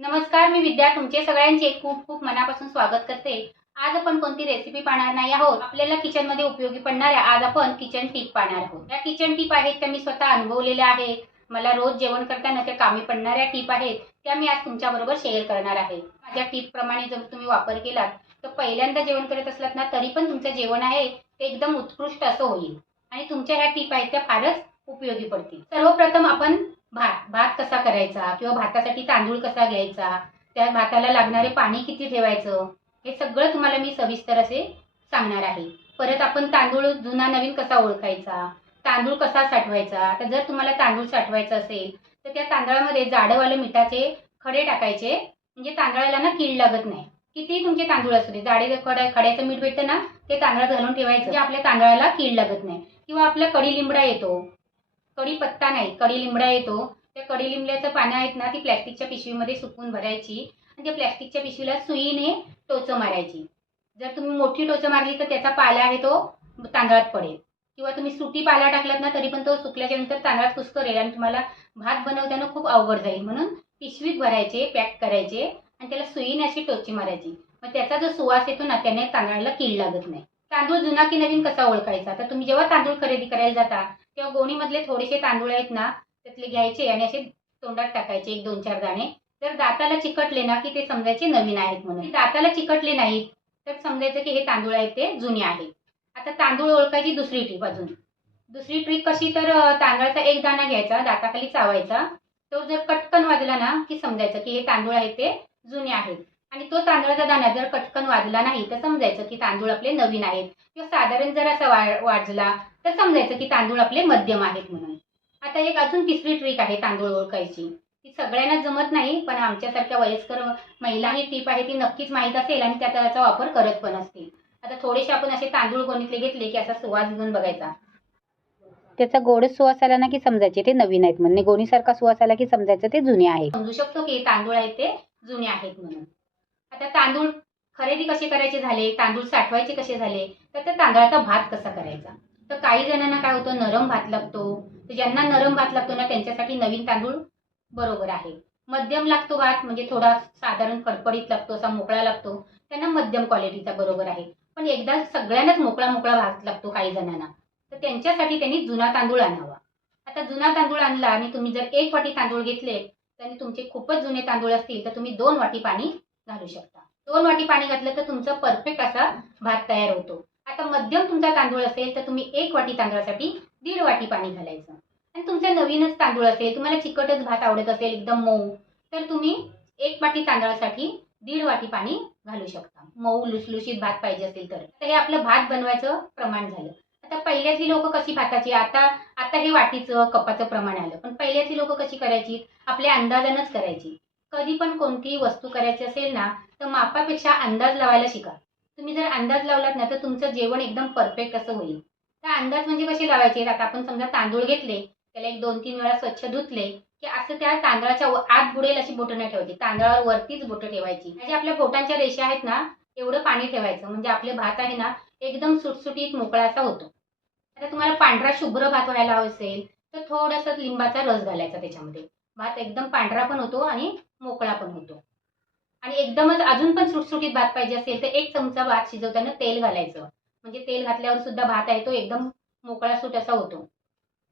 नमस्कार मी विद्या. तुमचे सगळ्यांचे खूप खूप मनापासून स्वागत करते. आज आपण कोणती रेसिपी पाहणार नाही आहोत? आपल्याला किचनमध्ये उपयोगी पडणाऱ्या आज आपण किचन टीप पाहणार आहोत. या किचन टीप आहेत त्या मी स्वतः अनुभवलेल्या आहेत. मला रोज जेवण करताना त्या कामी पडणाऱ्या टीप आहेत त्या मी आज तुमच्या बरोबर शेअर करणार आहे. माझ्या टीप प्रमाणे जर तुम्ही वापर केलात तर पहिल्यांदा जेवण करत असलात ना तरी पण तुमचं जेवण आहे ते एकदम उत्कृष्ट असं होईल. आणि तुमच्या ह्या टीप आहेत त्या फारच उपयोगी पडतील. सर्वप्रथम आपण भात भात कसा करायचा? किंवा भातासाठी तांदूळ कसा घ्यायचा? त्या भाताला लागणारे पाणी किती ठेवायचं? हे सगळं तुम्हाला मी सविस्तर असे सांगणार आहे. परत आपण तांदूळ जुना नवीन कसा ओळखायचा? तांदूळ कसा साठवायचा? तर जर तुम्हाला तांदूळ साठवायचा असेल तर त्या तांदळामध्ये जाडवाले मिठाचे खडे टाकायचे. म्हणजे तांदळाला ना कीड लागत नाही. कितीही तुमचे तांदूळ असू दे जाडे खड्या खड्याचं मीठ भेटतं ना ते तांदळात घालून ठेवायचं. म्हणजे आपल्या तांदळाला कीड लागत नाही. किंवा आपला कडी लिंबडा येतो. कढीपत्ता नाही कडी लिंबडा येतो. त्या कडी लिंबड्याचं पानं आहेत ना ती प्लॅस्टिकच्या पिशवीमध्ये सुकून भरायची. आणि त्या प्लॅस्टिकच्या पिशवीला सुईने टोचं मारायची. जर तुम्ही मोठी टोचं मारली तर त्याचा पाला आहे तो तांदळात पडेल. किंवा तुम्ही सुटी पाला टाकलात ना तरी पण तो सुकल्याच्या नंतर तांदळात कुस्करेल आणि तुम्हाला भात बनवताना खूप अवघड जाईल. म्हणून पिशवीत भरायचे पॅक करायचे आणि त्याला सुईने अशी टोची मारायची. मग त्याचा जो सुवास येतो ना त्याने तांदळाला कीड लागत नाही. तांदूळ जुना की नवीन कसा ओळखायचा? तर तुम्ही जेव्हा तांदूळ खरेदी करायला जाता किंवा गोणीमधले थोडेसे तांदूळ आहेत ना त्यातले घ्यायचे आणि असे तोंडात टाकायचे एक दोन चार दाणे. जर दाताला चिकटले ना की ते समजायचे नवीन आहेत म्हणून. दाताला चिकटले नाहीत तर समजायचं की हे तांदूळ आहेत ते जुने आहेत. आता तांदूळ ओळखायची दुसरी ट्रिप अजून. दुसरी ट्रिक कशी तर तांदळाचा एक दाणा घ्यायचा दाताखाली चावायचा. तो जर कटकन वाजला ना की समजायचं की हे तांदूळ आहेत ते जुने आहेत. आणि तो तांदळाचा दाणा जर कटकन वाजला नाही तर समजायचं की तांदूळ आपले नवीन आहेत. किंवा साधारण जर असा वाजला तर समजायचं की तांदूळ आपले मध्यम आहेत म्हणून. आता एक अजून तिसरी ट्रिक आहे तांदूळ ओळखायची. ती सगळ्यांना जमत नाही पण आमच्यासारख्या वयस्कर महिला ही टीप आहे ती नक्कीच माहीत असेल आणि त्या त्याचा वापर करत पण असतील. आता थोडेसे आपण असे तांदूळ गोणीतले घेतले की असा सुवास घेऊन बघायचा. त्याचा गोड सुवास आला ना की समजायचे ते नवीन आहेत म्हणजे गोणीसारखा सुवास आला की समजायचं ते जुने आहेत. समजू शकतो की तांदूळ आहेत ते जुने आहेत म्हणून. आता तांदूळ खरेदी कसे करायचे झाले? तांदूळ साठवायचे कसे झाले? तर त्या तांदळाचा भात कसा करायचा? तर काही जणांना काय होतं नरम भात लागतो. तर ज्यांना नरम भात लागतो ना त्यांच्यासाठी नवीन तांदूळ बरोबर आहे. मध्यम लागतो भात म्हणजे थोडा साधारण कडकडीत लागतो असा मोकळा लागतो. त्यांना मध्यम क्वालिटीचा बरोबर आहे. पण एकदा सगळ्यांनाच मोकळा मोकळा भात लागतो काही जणांना. तर त्यांच्यासाठी त्यांनी जुना तांदूळ आणावा. आता जुना तांदूळ आणला आणि तुम्ही जर एक वाटी तांदूळ घेतले तर तुमचे खूपच जुने तांदूळ असतील तर तुम्ही दोन वाटी पाणी घालू शकता. दोन वाटी पाणी घातलं तर तुमचा परफेक्ट असा भात तयार होतो. आता मध्यम तुमचा तांदूळ असेल तर तुम्ही एक वाटी तांदळासाठी दीड वाटी पाणी घालायचं. आणि तुमचा नवीनच तांदूळ असेल तुम्हाला चिकटच भात आवडत असेल एकदम मऊ तर तुम्ही एक वाटी तांदळासाठी दीड वाटी पाणी घालू शकता. मऊ लुसलुशीत भात पाहिजे असेल तर. तर हे आपलं भात बनवायचं प्रमाण झालं. आता पहिल्याची लोक कशी भाताची आता आता हे वाटीचं कपाचं प्रमाण आलं. पण पहिल्याची लोक कशी करायची? आपल्या अंदाजानंच करायची. कधी पण कोणतीही वस्तू करायची असेल ना तर मापापेक्षा अंदाज लावायला शिका. तुम्ही जर अंदाज लावलात ना तर तुमचं जेवण एकदम परफेक्ट असं होईल. तर अंदाज म्हणजे कसे लावायचे? आता आपण समजा तांदूळ घेतले त्याला एक दोन तीन वेळा स्वच्छ धुतले की असं त्या तांदळाच्या आत बुडेल अशी बोटं नाही ठेवायची. तांदळावर वरतीच बोटं ठेवायची. म्हणजे आपल्या बोटांच्या रेषा आहेत ना एवढं पाणी ठेवायचं. म्हणजे आपले भात आहे ना एकदम सुटसुटीत मोकळा असा होतो. आता तुम्हाला पांढरा शुभ्र भात व्हायला हवा असेल तर थोडंसं लिंबाचा रस घालायचा त्याच्यामध्ये. भात एकदम पांढरा पण होतो आणि मोकळा पण होतो. आणि एकदमच अजून पण सुटसुटीत भात पाहिजे असेल तर एक चमचा भात शिजवताना तेल घालायचं. म्हणजे तेल घातल्यावर सुद्धा भात आहे तो एकदम मोकळा सूट असा होतो.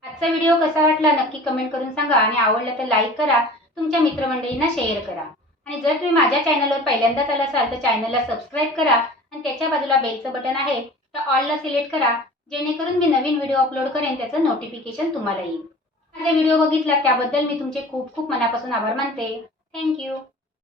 आजचा व्हिडिओ कसा वाटला नक्की कमेंट करून सांगा आणि आवडला तर लाईक करा तुमच्या मित्रमंडळींना शेअर करा. आणि जर तुम्ही माझ्या चॅनलवर पहिल्यांदाच आला असाल तर चॅनलला सबस्क्राईब करा आणि त्याच्या बाजूला बेलचं बटन आहे तर ऑलला सिलेक्ट करा जेणेकरून मी नवीन व्हिडिओ अपलोड करेन त्याचं नोटिफिकेशन तुम्हाला येईल. माझा व्हिडिओ बघितला त्याबद्दल मी तुमचे खूप खूप मनापासून आभार मानते. थँक्यू